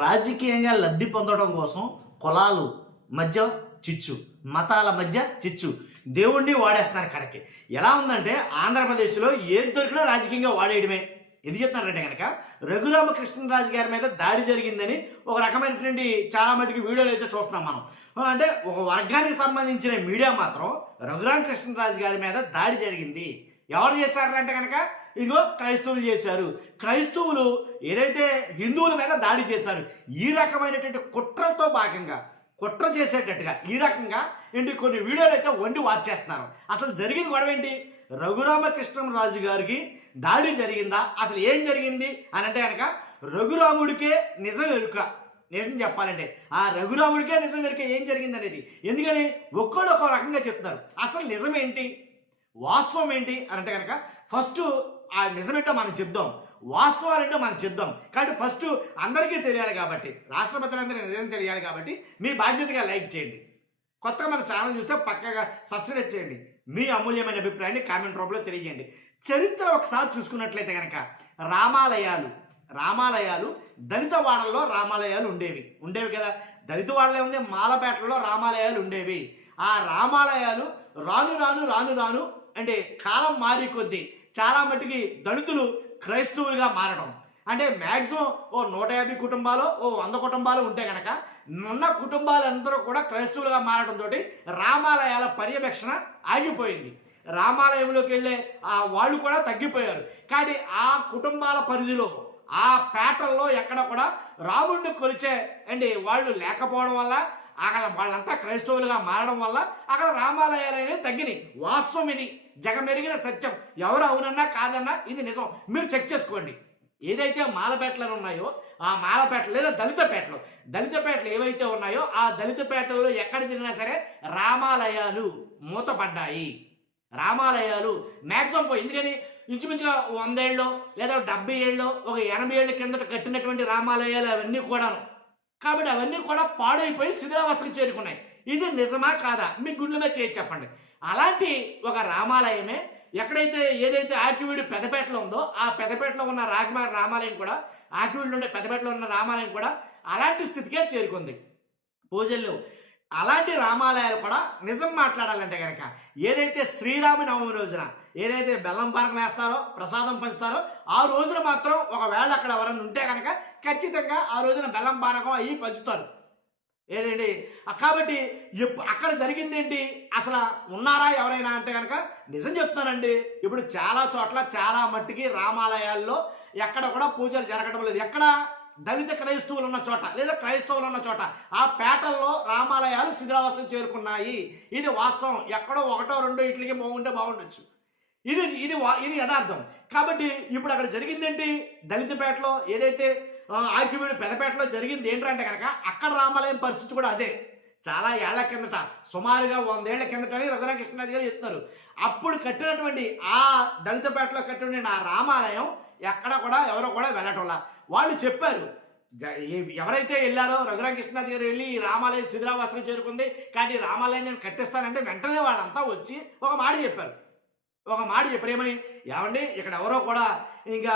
రాజకీయంగా లబ్ధి పొందడం కోసం కులాలు మధ్య చిచ్చు, మతాల మధ్య చిచ్చు, దేవుణ్ణి వాడేస్తున్నారు కడకి. ఎలా ఉందంటే ఆంధ్రప్రదేశ్లో ఏది దొరికినా రాజకీయంగా వాడేయడమే. ఎందుకు చెప్తున్నారంటే కనుక రఘురామకృష్ణరాజు గారి మీద దాడి జరిగిందని ఒక రకమైనటువంటి చాలా మటుకు వీడియోలు అయితే చూస్తున్నాం మనం. అంటే ఒక వర్గానికి సంబంధించిన మీడియా మాత్రం రఘురామకృష్ణరాజు గారి మీద దాడి జరిగింది, ఎవరు చేశారంటే కనుక ఇదిగో క్రైస్తవులు చేశారు, క్రైస్తవులు ఏదైతే హిందువుల మీద దాడి చేశారు, ఈ రకమైనటువంటి కుట్రతో భాగంగా కుట్ర చేసేటట్టుగా ఈ రకంగా ఏంటి కొన్ని వీడియోలు అయితే వండి వార్చేస్తున్నారు. అసలు జరిగిన గొడవ ఏంటి? రఘురామకృష్ణరాజు గారికి దాడి జరిగిందా? అసలు ఏం జరిగింది అని అంటే కనుక రఘురాముడికే నిజం ఎరుక. నిజం చెప్పాలంటే ఆ రఘురాముడికే నిజం ఎరుక ఏం జరిగింది అనేది. ఎందుకని ఒక్కడు ఒక రకంగా చెప్తున్నారు. అసలు నిజం ఏంటి, వాస్తవం ఏంటి అని అంటే కనుక ఫస్ట్ ఆ నిజమేంటో మనం చెప్దాం, వాస్తవాలేంటో మనం చెప్దాం. కాబట్టి ఫస్ట్ అందరికీ తెలియాలి కాబట్టి, రాష్ట్ర ప్రజలందరికీ నిజం తెలియాలి కాబట్టి మీ బాధ్యతగా లైక్ చేయండి. కొత్తగా మన ఛానల్ చూస్తే పక్కగా సబ్స్క్రైబ్ చేయండి. మీ అమూల్యమైన అభిప్రాయాన్ని కామెంట్ రూపంలో తెలియజేయండి. చరిత్ర ఒకసారి చూసుకున్నట్లయితే కనుక రామాలయాలు దళిత వాడల్లో రామాలయాలు ఉండేవి కదా. దళిత వాడలే ఉంది, మాలపేటలో రామాలయాలు ఉండేవి. ఆ రామాలయాలు రాను రాను రాను రాను అంటే కాలం మారి కొద్దీ చాలా మటుకి దళితులు క్రైస్తవులుగా మారడం, అంటే మ్యాక్సిమం ఓ 150 కుటుంబాలు ఓ 100 కుటుంబాలు ఉంటే కనుక ఉన్న కుటుంబాలందరూ కూడా క్రైస్తవులుగా మారడంతో రామాలయాల పర్యవేక్షణ ఆగిపోయింది. రామాలయంలోకి వెళ్ళే వాళ్ళు కూడా తగ్గిపోయారు. కానీ ఆ కుటుంబాల పరిధిలో ఆ పేటల్లో ఎక్కడ కూడా రాముడిని కొలిచే వాళ్ళు లేకపోవడం వల్ల అక్కడ వాళ్ళంతా క్రైస్తవులుగా మారడం వల్ల అక్కడ రామాలయాలు అనేవి తగ్గినాయి. వాస్తవం ఇది, జగమెరిగిన సత్యం. ఎవరు అవునన్నా కాదన్నా ఇది నిజం. మీరు చెక్ చేసుకోండి. ఏదైతే మాలపేటలు ఉన్నాయో ఆ మాలపేటలు లేదా దళితపేటలు ఏవైతే ఉన్నాయో ఆ దళితపేటల్లో ఎక్కడ తిరిగినా సరే రామాలయాలు మూతపడ్డాయి. రామాలయాలు మ్యాక్సిమం పోయి, ఎందుకని ఇంచుమించుగా 100 ఏళ్ళు లేదా 70 ఏళ్ళు ఒక 80 ఏళ్ళ కిందట కట్టినటువంటి రామాలయాలు అవన్నీ కూడాను. కాబట్టి అవన్నీ కూడా పాడైపోయి శిథిలావస్థకు చేరుకున్నాయి. ఇది నిజమా కాదా మీ గుండెల మీద చేసి చెప్పండి. అలాంటి ఒక రామాలయమే ఏదైతే ఆకివీడు పెద్దపేటలో ఉందో ఆ పెద్దపేటలో ఉన్న రామాలయం కూడా, ఆకివీడులో ఉండే పెద్దపేటలో ఉన్న రామాలయం కూడా అలాంటి స్థితికే చేరుకుంది. పూజలు అలాంటి రామాలయాలు కూడా నిజం మాట్లాడాలంటే కనుక ఏదైతే శ్రీరామనవమి రోజున ఏదైతే బెల్లం పానకం వేస్తారో ప్రసాదం పంచుతారో ఆ రోజున మాత్రం ఒకవేళ అక్కడ ఎవరైనా ఉంటే కనుక ఖచ్చితంగా ఆ రోజున బెల్లం పానకం అవి పంచుతారు. ఏదండి కాబట్టి అక్కడ జరిగింది ఏంటి, అసలు ఉన్నారా ఎవరైనా అంటే కనుక నిజం చెప్తానండి. ఇప్పుడు చాలా చోట్ల చాలా మట్టికి రామాలయాల్లో ఎక్కడ కూడా పూజలు జరగడం లేదు. ఎక్కడ దళిత క్రైస్తవులు ఉన్న చోట లేదా క్రైస్తవులు ఉన్న చోట ఆ పేటల్లో రామాలయాలు శిథిలావస్థకు చేరుకున్నాయి. ఇది వాస్తవం. ఎక్కడో 1, 2 ఇట్లకి బాగుండొచ్చు. ఇది యథార్థం. కాబట్టి ఇప్పుడు అక్కడ జరిగింది ఏంటి, దళితపేటలో ఏదైతే ఆకివీడు పెద్దపేటలో జరిగింది ఏంటంటే కనుక అక్కడ రామాలయం పరిస్థితి కూడా అదే. చాలా ఏళ్ల కిందట, సుమారుగా 100 ఏళ్ల కిందటని రఘురామకృష్ణరాజు గారు చెప్తున్నారు. అప్పుడు కట్టినటువంటి ఆ దళితపేటలో కట్టిన ఆ రామాలయం ఎక్కడ కూడా ఎవరో కూడా వెళ్ళటంలా. వాళ్ళు చెప్పారు, ఎవరైతే వెళ్ళారో రఘురామకృష్ణరాజు గారు వెళ్ళి రామాలయం శిథిలావస్థకు చేరుకుంది కానీ రామాలయం నేను కట్టిస్తానంటే వెంటనే వాళ్ళంతా వచ్చి ఒక మాట చెప్పారు. ఏమని, ఏమండి ఇక్కడ ఎవరో కూడా ఇంకా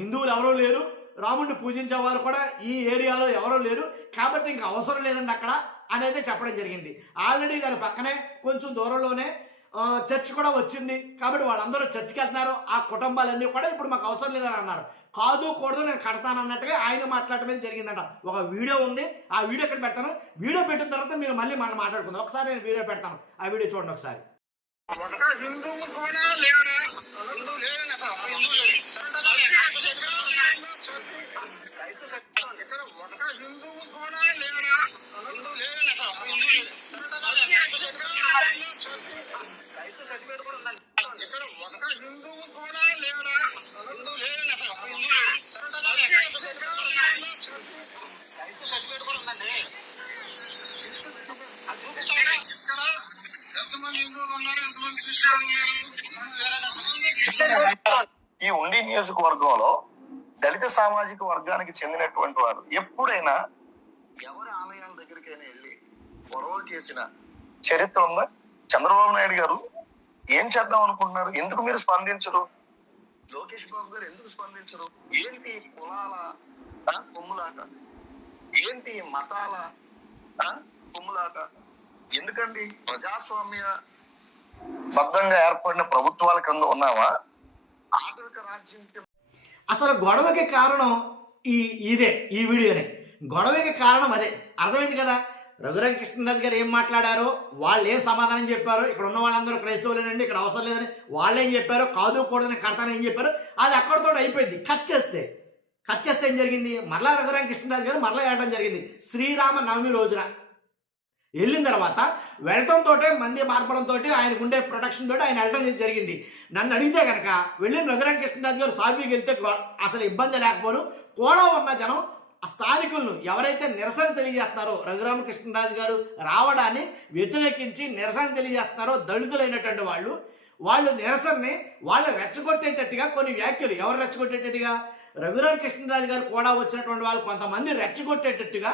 హిందువులు ఎవరో లేరు, రాముడిని పూజించేవారు కూడా ఈ ఏరియాలో ఎవరో లేరు, కాబట్టి ఇంకా అవసరం లేదండి అక్కడ అనేది చెప్పడం జరిగింది. ఆల్రెడీ దాని పక్కనే కొంచెం దూరంలోనే చర్చ్ కూడా వచ్చింది. కాబట్టి వాళ్ళందరూ చర్చికి వెళ్తున్నారు. ఆ కుటుంబాలన్నీ కూడా ఇప్పుడు మాకు అవసరం లేదని అన్నారు. కూడదు నేను కడతానన్నట్టుగా ఆయన మాట్లాడటం జరిగిందంట. ఒక వీడియో ఉంది, ఆ వీడియో ఇక్కడ పెడతాను. వీడియో పెట్టిన తర్వాత మీరు మళ్ళీ మనం మాట్లాడుకుందాం. ఒకసారి నేను వీడియో పెడతాను, ఆ వీడియో చూడండి ఒకసారి. ఈ ఉండి నియోజకవర్గంలో దళిత సామాజిక వర్గానికి చెందినటువంటి వారు ఎప్పుడైనా ఎవరి ఆలయాల దగ్గరికైనా వెళ్ళి గొడవలు చేసిన చరిత్ర ఉందా? చంద్రబాబు నాయుడు గారు ఏం చేద్దాం అనుకుంటున్నారు? ఎందుకు మీరు స్పందించరు? లోకేష్ బాబు గారు ఎందుకు స్పందించరు? ఏంటి కులాల కొమ్ములాట? ఏంటి మతాల కుమ్ములాట? ఎందుకండి? ప్రజాస్వామ్య బద్ధంగా ఏర్పడిన ప్రభుత్వాల కింద ఉన్నావా? ఆటవిక రాజ్యం. అసలు గొడవకి కారణం ఇదే, ఈ వీడియోనే. గొడవకి కారణం అదే. అర్థమైంది కదా? రఘురామ కృష్ణరాజు గారు ఏం మాట్లాడారో, వాళ్ళు ఏం సమాధానం చెప్పారో, ఇక్కడ ఉన్న వాళ్ళందరూ క్రైస్తవులేనండి, ఇక్కడ అవసరం లేదని వాళ్ళు ఏం చెప్పారో, కాదు కూడదని కడతానని ఏం చెప్పారో, అది అక్కడితో అయిపోయింది. కట్ చేస్తే ఏం జరిగింది? మరలా రఘురామ కృష్ణరాజు గారు మరలా వెళ్ళడం జరిగింది శ్రీరామ నవమి రోజున. వెళ్ళిన తర్వాత వెళ్ళటంతో మంది మార్పడంతో ఆయనకు ఉండే ప్రొటెక్షన్ తోటి ఆయన వెళ్ళడం జరిగింది. నన్ను అడిగితే కనుక వెళ్ళిన రఘురామ కృష్ణరాజు గారు సాఫీకి వెళ్తే అసలు ఇబ్బంది లేకపోను, కూడా ఉన్న జనం స్థానికులను ఎవరైతే నిరసన తెలియజేస్తున్నారో, రఘురామ కృష్ణరాజు గారు రావడాన్ని వ్యతిరేకించి నిరసన తెలియజేస్తున్నారో దళితులైనటువంటి వాళ్ళు నిరసనని వాళ్ళు రెచ్చగొట్టేటట్టుగా కొన్ని వ్యాఖ్యలు, ఎవరు రెచ్చగొట్టేటట్టుగా, రఘురామ కృష్ణరాజు గారు కూడా వచ్చినటువంటి వాళ్ళు కొంతమంది రెచ్చగొట్టేటట్టుగా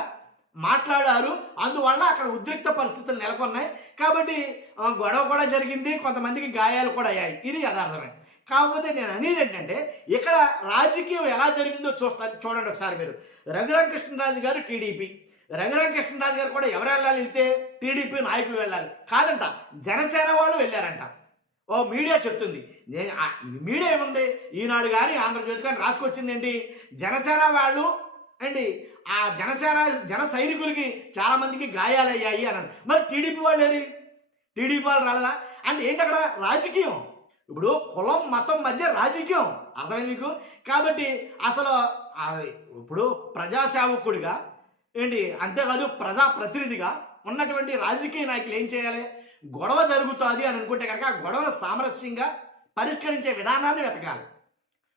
మాట్లాడారు. అందువల్ల అక్కడ ఉద్రిక్త పరిస్థితులు నెలకొన్నాయి. కాబట్టి గొడవ కూడా జరిగింది, కొంతమందికి గాయాలు కూడా అయ్యాయి. ఇది యథార్థమే. కాకపోతే నేను అనేది ఏంటంటే, ఇక్కడ రాజకీయం ఎలా జరిగిందో చూడండి ఒకసారి మీరు. రఘురామ కృష్ణరాజు గారు టీడీపీ, రఘురామ కృష్ణరాజు గారు కూడా ఎవరు వెళ్ళాలి? వెళ్తే టీడీపీ నాయకులు వెళ్ళాలి. కాదంట, జనసేన వాళ్ళు వెళ్ళారంట. ఓ మీడియా చెప్తుంది. మీడియా ఏముంది, ఈనాడు కానీ ఆంధ్రజ్యోతి కానీ రాసుకొచ్చింది ఏంటి, జనసేన వాళ్ళు అండి ఆ జన సైనికులకి చాలా మందికి గాయాలయ్యాయి అన్నారు. మరి టీడీపీ వాళ్ళు ఏరి? టీడీపీ వాళ్ళు రాలేదా? అంటే ఏంటి అక్కడ రాజకీయం? ఇప్పుడు కులం మతం మధ్య రాజకీయం, అర్థమైంది మీకు? కాబట్టి అసలు ఇప్పుడు ప్రజాసేవకుడిగా ఏంటి, అంతేకాదు ప్రజాప్రతినిధిగా ఉన్నటువంటి రాజకీయ నాయకులు ఏం చేయాలి? గొడవ జరుగుతుంది అని అనుకుంటే కనుక ఆ గొడవను సామరస్యంగా పరిష్కరించే విధానాన్ని వెతకాలి.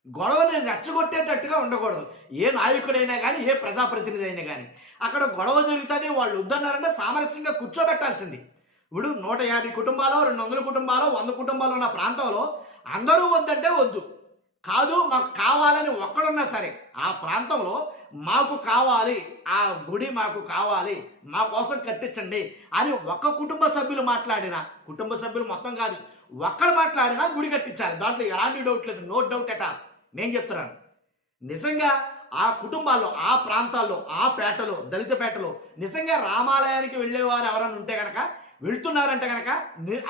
గొడవని రెచ్చగొట్టేటట్టుగా ఉండకూడదు. ఏ నాయకుడైనా కానీ, ఏ ప్రజాప్రతినిధి అయినా కానీ అక్కడ గొడవ జరుగుతుంది, వాళ్ళు వద్దన్నారంటే సామరస్యంగా కూర్చోబెట్టాల్సింది. ఇప్పుడు 150 కుటుంబాలు, 200 కుటుంబాలు, 100 కుటుంబాలు ఉన్న ప్రాంతంలో అందరూ వద్దంటే వద్దు, కాదు మాకు కావాలని ఒక్కడున్నా సరే ఆ ప్రాంతంలో మాకు కావాలి, ఆ గుడి మాకు కావాలి, మా కోసం కట్టించండి అని ఒక్క కుటుంబ సభ్యులు మాట్లాడినా, కుటుంబ సభ్యులు మొత్తం కాదు, ఒక్కడు మాట్లాడినా గుడి కట్టించాలి. దాంట్లో ఎలాంటి డౌట్ లేదు, నో డౌట్ ఎట్ ఆల్. నేను చెప్తున్నాను, నిజంగా ఆ కుటుంబాల్లో, ఆ ప్రాంతాల్లో, ఆ పేటలో, దళిత పేటలో నిజంగా రామాలయానికి వెళ్ళేవారు ఎవరైనా ఉంటే కనుక, వెళ్తున్నారంటే కనుక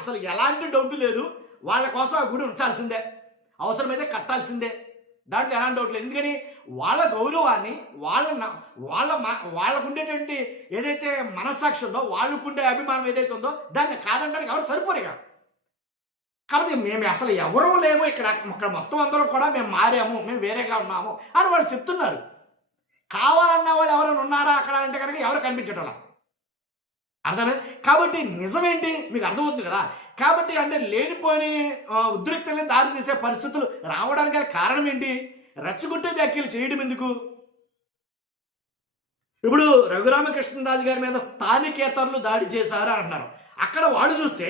అసలు ఎలాంటి డౌట్ లేదు, వాళ్ళ కోసం ఆ గుడి ఉంచాల్సిందే, అవసరమైతే కట్టాల్సిందే, దాంట్లో ఎలాంటి డౌట్ లేదు. ఎందుకని వాళ్ళ గౌరవాన్ని, వాళ్ళకు ఉండేటువంటి ఏదైతే మనస్సాక్షి ఉందో, వాళ్ళకుండే అభిమానం ఏదైతే ఉందో దాన్ని కాదంటానికి ఎవరు సరిపోరుగా. కాబట్టి మేము అసలు ఎవరూ లేము ఇక్కడ మొత్తం అందరూ కూడా మేము మారాము, మేము వేరేగా ఉన్నాము అని వాళ్ళు చెప్తున్నారు. కావాలన్న వాళ్ళు ఎవరైనా ఉన్నారా అక్కడ అంటే కనుక ఎవరు కనిపించటం అర్థమైంది. కాబట్టి నిజమేంటి మీకు అర్థమవుతుంది కదా. కాబట్టి అంటే లేనిపోని ఉద్రిక్తలని దారి తీసే పరిస్థితులు రావడానికి కారణం ఏంటి? రెచ్చగొట్టే వ్యాఖ్యలు చేయడం ఎందుకు? ఇప్పుడు రఘురామకృష్ణరాజు గారి మీద స్థానికేతరులు దాడి చేశారు అంటున్నారు. అక్కడ వాళ్ళు చూస్తే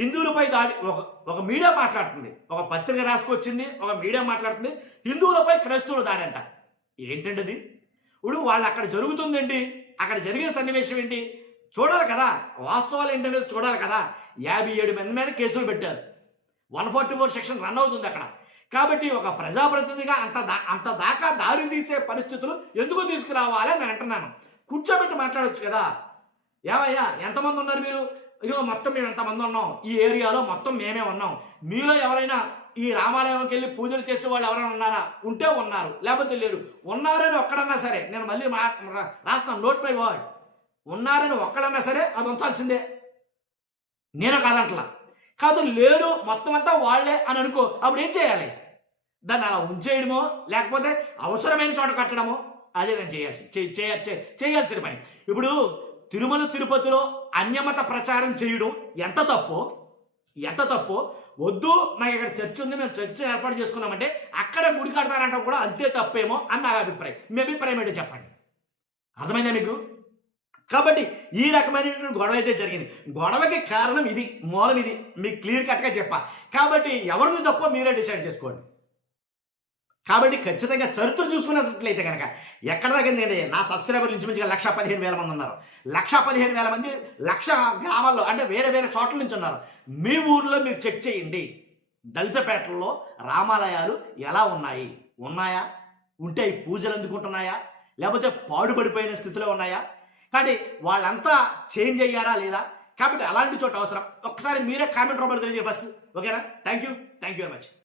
హిందువులపై దాడి, ఒక మీడియా మాట్లాడుతుంది, ఒక పత్రిక రాసుకొచ్చింది, ఒక మీడియా మాట్లాడుతుంది, హిందువులపై క్రైస్తవులు దాడి అంట. ఏంటండి అది? ఇప్పుడు వాళ్ళు అక్కడ జరుగుతుందేంటి, అక్కడ జరిగిన సన్నివేశం ఏంటి చూడాలి కదా, వాస్తవాలు ఏంటనేది చూడాలి కదా. 57 మంది మీద కేసులు పెట్టారు, 144 సెక్షన్ రన్ అవుతుంది అక్కడ. కాబట్టి ఒక ప్రజాప్రతినిధిగా అంత దాకా దారి తీసే పరిస్థితులు ఎందుకు తీసుకురావాలి అని నేను అంటున్నాను. కూర్చోబెట్టి మాట్లాడవచ్చు కదా. ఏమయ్యా ఎంతమంది ఉన్నారు మీరు? ఇదిగో మొత్తం మేము ఎంతమంది ఉన్నాం, ఈ ఏరియాలో మొత్తం మేమే ఉన్నాం, మీలో ఎవరైనా ఈ రామాలయంకి వెళ్ళి పూజలు చేసే వాళ్ళు ఎవరైనా ఉన్నారా? ఉంటే ఉన్నారు, లేకపోతే లేరు. ఉన్నారని ఒక్కడన్నా సరే, నేను మళ్ళీ రాస్తాను, నోట్ మై వర్డ్, ఉన్నారని ఒక్కడన్నా సరే అది ఉంచాల్సిందే, నేను కాదంటలా. కాదు లేరు మొత్తం అంతా వాళ్లే అని అనుకో, అప్పుడు ఏం చేయాలి? దాన్ని అలా ఉంచేయడమో లేకపోతే అవసరమైన చోట కట్టడమో, అదే నేను చేయాల్సిన పని. ఇప్పుడు తిరుమల తిరుపతిలో అన్యమత ప్రచారం చేయడం ఎంత తప్పో వద్దు, మాకు ఇక్కడ చర్చ్ ఉంది, మేము చర్చ్ ఏర్పాటు చేసుకున్నామంటే అక్కడ గుడి కడతారంటే కూడా అంతే తప్పేమో అని నా అభిప్రాయం. మీ అభిప్రాయం ఏంటో చెప్పండి. అర్థమైందా మీకు? కాబట్టి ఈ రకమైనటువంటి గొడవ అయితే జరిగింది. గొడవకి కారణం ఇది, మూలం ఇది, మీకు క్లియర్ కట్గా చెప్పా. కాబట్టి ఎవరిది తప్పో మీరే డిసైడ్ చేసుకోండి. కాబట్టి ఖచ్చితంగా చరిత్ర చూసుకున్నట్లయితే కనుక ఎక్కడ తగ్గిందండి, నా సబ్స్క్రైబర్లు ఇంచుమించుగా 1,15,000 మంది ఉన్నారు. 1,15,000 మంది 1,00,000 గ్రామాల్లో అంటే వేరే వేరే చోట్ల నుంచి ఉన్నారు. మీ ఊర్లో మీరు చెక్ చేయండి, దళితపేటల్లో రామాలయాలు ఎలా ఉన్నాయా? ఉంటే ఈ పూజలు అందుకుంటున్నాయా? లేకపోతే పాడుపడిపోయిన స్థితిలో ఉన్నాయా? కాబట్టి వాళ్ళంతా చేంజ్ అయ్యారా లేదా? కాబట్టి అలాంటి చోట అవసరం. ఒక్కసారి మీరే కామెంట్ రూపంలో తెలియజేయండి ఫస్ట్. ఓకేనా? Thank you very much.